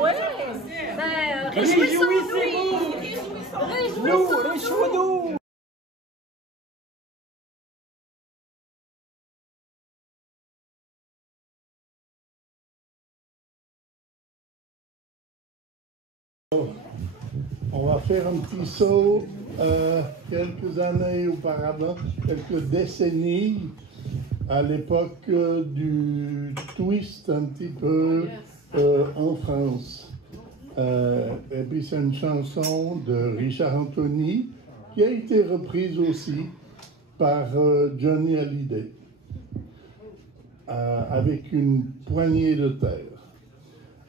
Ouais. Ben, réjouissons-nous. Réjouissons-nous. On va faire un petit saut quelques années auparavant, quelques décennies, à l'époque du twist un petit peu en France. Et puis c'est une chanson de Richard Anthony qui a été reprise aussi par Johnny Hallyday avec une poignée de terre.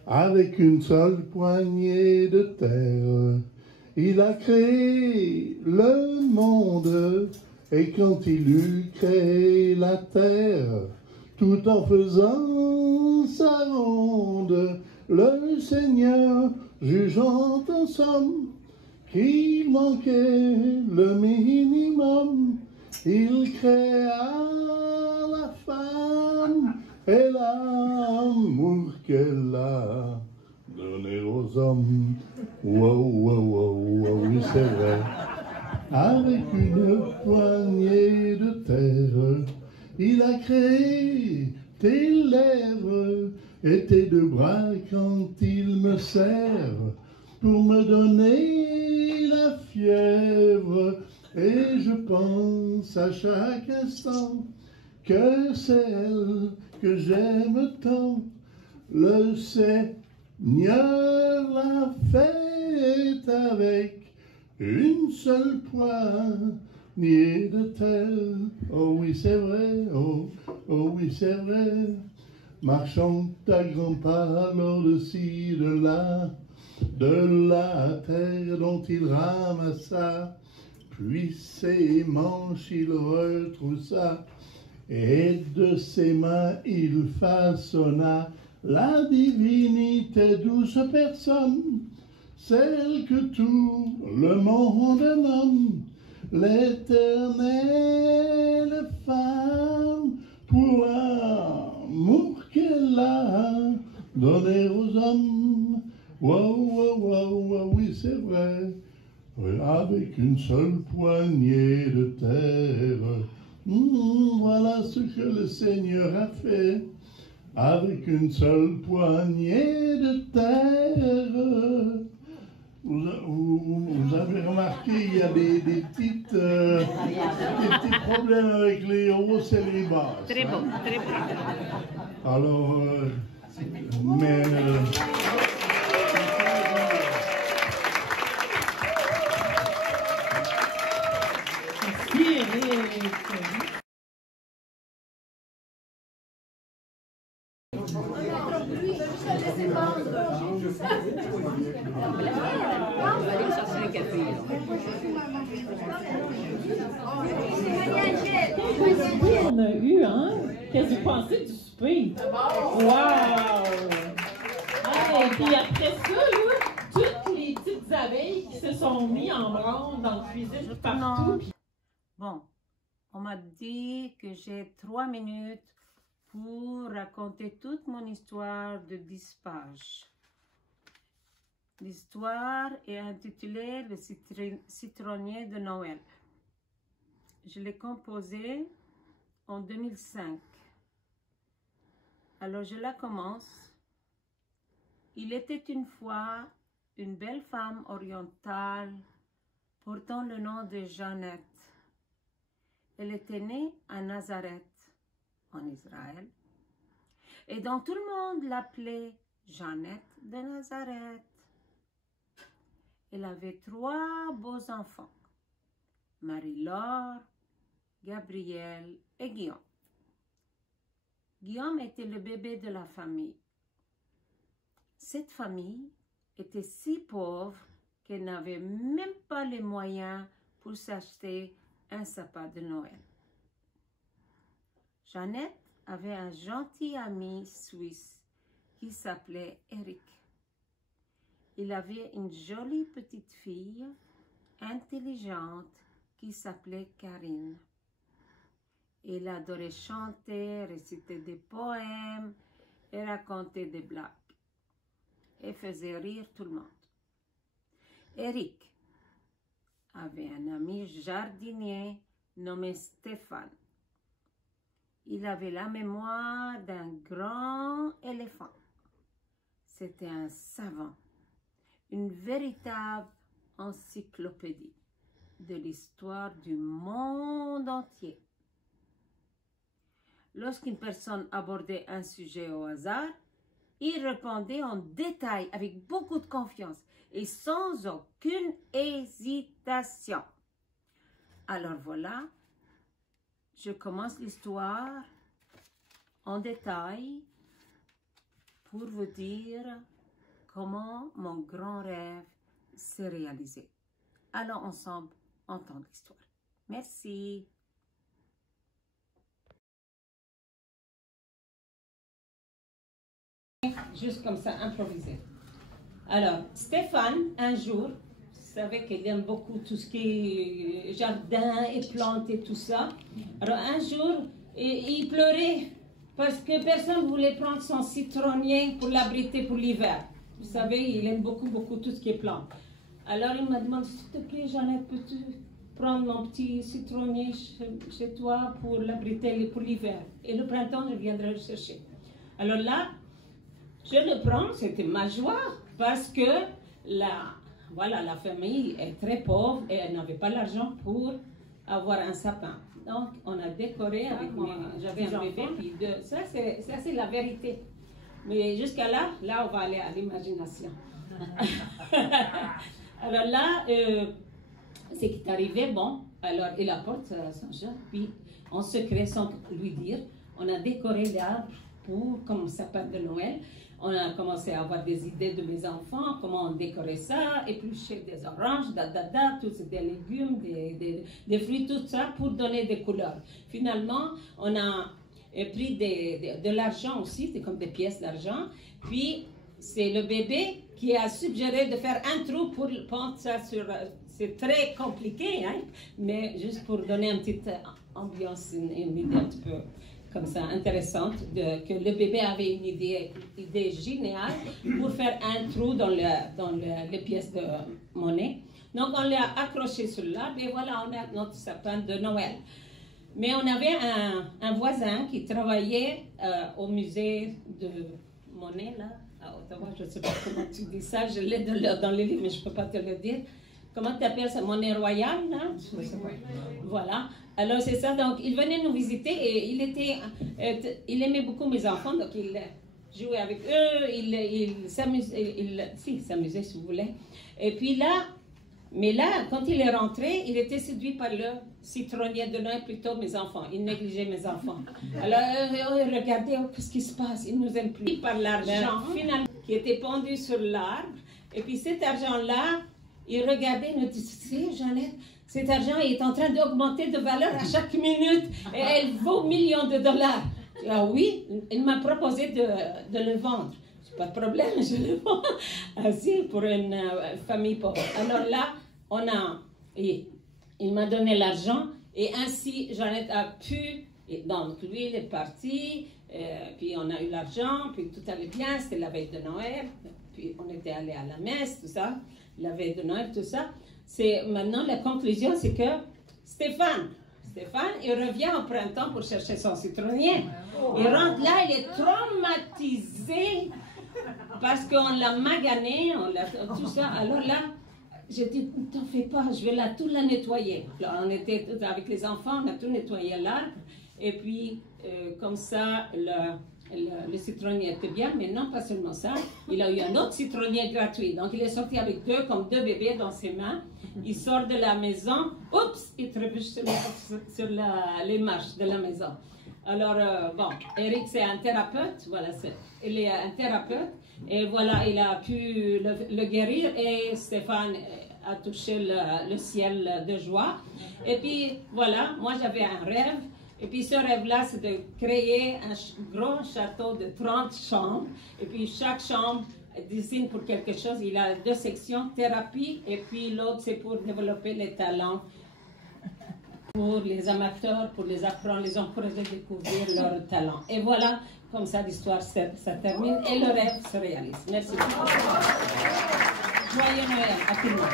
Avec une seule poignée de terre, il a créé le monde. Et quand il eut créé la terre, tout en faisant sa ronde, le Seigneur, jugeant en somme qu'il manquait le minimum, il créa la femme et l'amour qu'elle a donné aux hommes. Wow, wow, wow, wow, oui c'est vrai. Avec une poignée de terre, il a créé tes lèvres et tes deux bras quand il me serre pour me donner la fièvre. Et je pense à chaque instant que c'est elle que j'aime tant. Le Seigneur l'a fait avec une seule poignée de terre. Oh oui c'est vrai, oh oui c'est vrai. Marchant à grands pas au-dessus de la terre dont il ramassa, puis ses manches il retroussa, et de ses mains il façonna la divinité, douce personne, celle que tout le monde nomme l'éternelle femme, pour l'amour qu'elle a donné aux hommes. Wow, wow, wow, wow, oui c'est vrai. Avec une seule poignée de terre, voilà ce que le Seigneur a fait. Avec une seule poignée de terre. Vous avez remarqué, il y a des petits problèmes avec les hauts et les bas. Très beau, très beau. Alors, mais... On a eu, hein? Qu'est-ce que vous pensez du souper? Wow! Et puis après ça, là, toutes les petites abeilles qui se sont mis en branle dans la cuisine partout. Bon, on m'a dit que j'ai 3 minutes pour raconter toute mon histoire de 10 pages. L'histoire est intitulée « Le citronnier de Noël ». Je l'ai composée en 2005. Alors je la commence. Il était une fois une belle femme orientale portant le nom de Jeannette. Elle était née à Nazareth, en Israël, et dont tout le monde l'appelait Jeannette de Nazareth. Elle avait 3 beaux enfants, Marie-Laure, Gabriel et Guillaume. Guillaume était le bébé de la famille. Cette famille était si pauvre qu'elle n'avait même pas les moyens pour s'acheter un sapin de Noël. Jeannette avait un gentil ami suisse qui s'appelait Eric. Il avait une jolie petite fille intelligente qui s'appelait Karine. Il adorait chanter, réciter des poèmes et raconter des blagues. et faisait rire tout le monde. Eric avait un ami jardinier nommé Stéphane. Il avait la mémoire d'un grand éléphant. C'était un savant, une véritable encyclopédie de l'histoire du monde entier. Lorsqu'une personne abordait un sujet au hasard, il répondait en détail avec beaucoup de confiance et sans aucune hésitation. Alors voilà, je commence l'histoire en détail pour vous dire comment mon grand rêve s'est réalisé. Allons ensemble entendre l'histoire. Merci. Juste comme ça, improvisé. Alors, Stéphane, un jour, vous savez qu'il aime beaucoup tout ce qui est jardin et plantes et tout ça. Alors, un jour, il pleurait parce que personne ne voulait prendre son citronnier pour l'abriter pour l'hiver. Vous savez, il aime beaucoup tout ce qui est plante. Alors, il m'a demandé, s'il te plaît, Jeannette, peux-tu prendre mon petit citronnier chez toi pour l'abriter pour l'hiver? Et le printemps, je viendrai le chercher. Alors là, je le prends, c'était ma joie, parce que la famille est très pauvre et elle n'avait pas l'argent pour avoir un sapin. Donc, on a décoré avec j'avais un bébé, puis ça c'est la vérité. Mais jusqu'à là, on va aller à l'imagination. Alors là, c'est qui est arrivé, bon, alors il apporte son chat, puis en secret, sans lui dire, on a décoré l'arbre comme sapin de Noël. On a commencé à avoir des idées de mes enfants, comment on décorait ça, éplucher des oranges, tous des légumes, des fruits, tout ça pour donner des couleurs. Finalement, on a pris de l'argent aussi, c'est comme des pièces d'argent. Puis, c'est le bébé qui a suggéré de faire un trou pour pendre ça sur... C'est très compliqué, hein, mais juste pour donner une petite ambiance, une idée un petit peu... comme ça, intéressante, que le bébé avait une idée géniale pour faire un trou dans les pièces de monnaie. Donc, on l'a accroché sur l'arbre et voilà, on a notre sapin de Noël. Mais on avait un voisin qui travaillait au musée de monnaie, là, à Ottawa, je ne sais pas comment tu dis ça, je l'ai dans les livres, mais je ne peux pas te le dire. Comment tu appelles ça, monnaie royale, là? Voilà. Alors, c'est ça. Donc, il venait nous visiter et il aimait beaucoup mes enfants. Donc, il jouait avec eux, il s'amusait, si vous voulez. Et puis là, quand il est rentré, il était séduit par le citronnier de Noël, plutôt mes enfants. Il négligeait mes enfants. Alors, regardez, qu'est-ce qui se passe? Il nous aime plus. Par l'argent, finalement, qui était pendu sur l'arbre. Et puis, cet argent-là, il regardait, il nous disait, Jeannette, cet argent est en train d'augmenter de valeur à chaque minute et elle vaut millions de dollars. Ah oui, il m'a proposé de le vendre. C'est pas de problème, je le vends ainsi pour une famille pauvre. Alors là, il m'a donné l'argent et ainsi Jeannette a pu, et donc lui il est parti, puis on a eu l'argent, puis tout allait bien, c'était la veille de Noël, puis on était allé à la messe, tout ça, la veille de Noël, tout ça. Maintenant, la conclusion, c'est que Stéphane, il revient au printemps pour chercher son citronnier. Il rentre là, il est traumatisé parce qu'on l'a magané, tout ça. Alors là, j'ai dit, ne t'en fais pas, je vais tout la nettoyer. Alors, on était avec les enfants, on a tout nettoyé l'arbre. Et puis, comme ça, le citronnier était bien, mais non pas seulement ça, il a eu un autre citronnier gratuit. Donc il est sorti avec comme deux bébés dans ses mains. Il sort de la maison, oups, il trébuche sur les marches de la maison. Alors, bon, Eric c'est un thérapeute, voilà, il est un thérapeute, et voilà, il a pu le guérir, et Stéphane a touché le ciel de joie. Et puis, voilà, moi j'avais un rêve. Et puis ce rêve-là, c'est de créer un grand château de 30 chambres. Et puis chaque chambre désigne pour quelque chose. Il a 2 sections, thérapie, et puis l'autre, c'est pour développer les talents pour les amateurs, pour les apprendre, les encourager à découvrir leurs talents. Et voilà comme ça l'histoire ça termine et le rêve se réalise. Merci beaucoup. Joyeux Noël à tout le monde.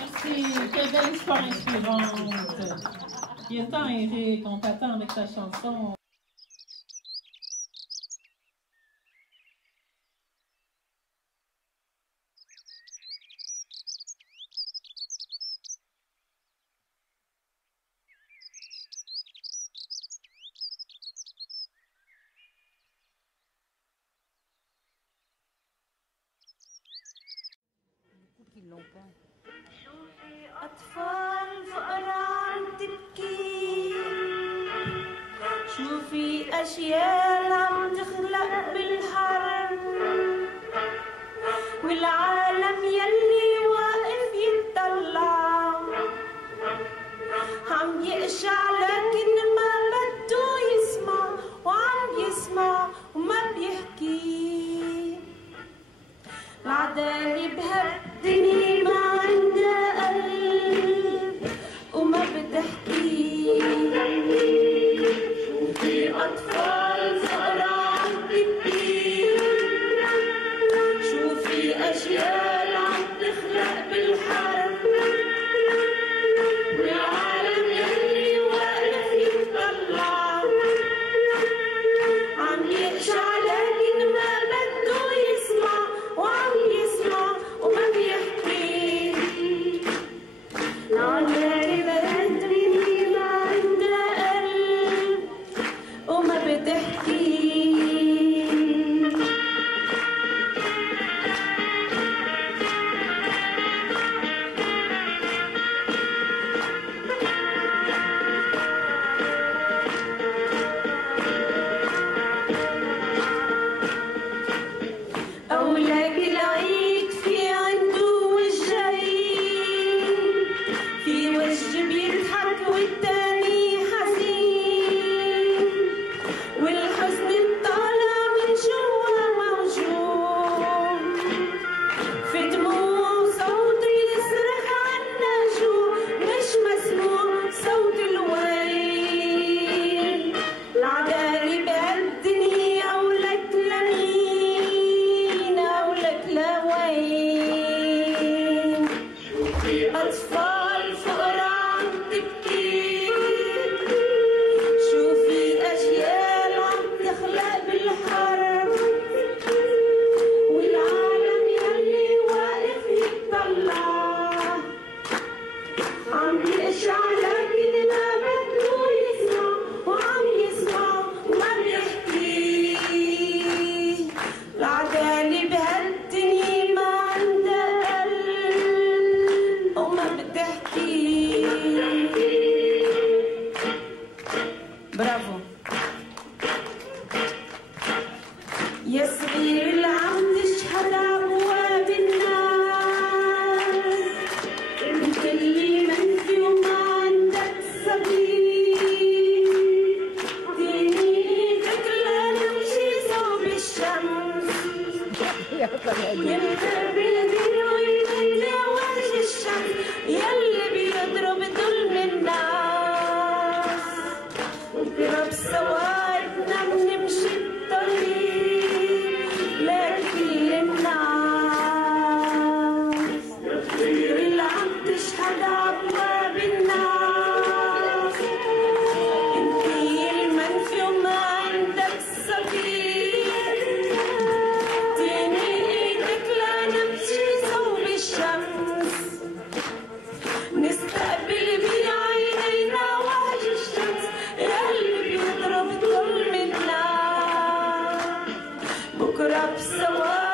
Merci, quelle belle histoire inspirante. Il est temps, Eric, on t'attend avec ta chanson. أطفال فقراء تبكي شوفي أشياء عم تخلق بالحرب والعالم يلي واقف يتطلع عم يقشع لكن ما بده يسمع وعم يسمع وما بيحكي العدالة بهالدنيا ما عندها قلب وما بتحكي شوفي أطفال فقراء عم تبكي شوفي أجيال عم تخلق بالحرب والعالم يلي واقف يتطلع عم يقشع لكن ما بده يسمع وعم يسمع وما بيحكي العدالة بهالدنيا ما عندها قلب وما بتحكي أولاد العيد في عنده وجهين في وجه بيضحك والتاني حزين والحزن طالع من جوا موجوع في دموع صوت يصرخ عنا جوع مش مسموع صوت الويل العدالة بهالدنيا أولك لمين أولك لوين أطفال فقراء عم تبكي شوفي أجيال عم تخلق بالحرب والعالم يلي واقف يتطلع عم يقشع لكن ما بده يسمع وعم يسمع وما بيحكي العدالة بهالدنيا ما عندها قلب وما بتحكي برافو يا صغير اللي عم تشهد أبواب الناس انت اللي منفي وما عندك سبيل ديني ايدك لنمشي صوب الشمس ينهر بالدين ويطلع وجه الشمس يلي بيضرب ظلم الناس وبرب سوادنا بنمشي الطريق لكل الناس اللي عم تشهد أبواب الناس انتي المنفي وما عندك سبيل ديني ايدك لنمشي صوب الشمس نستقبل بعينينا وجه الشمس يلي بيضرب ظلم الناس بكرة بسواد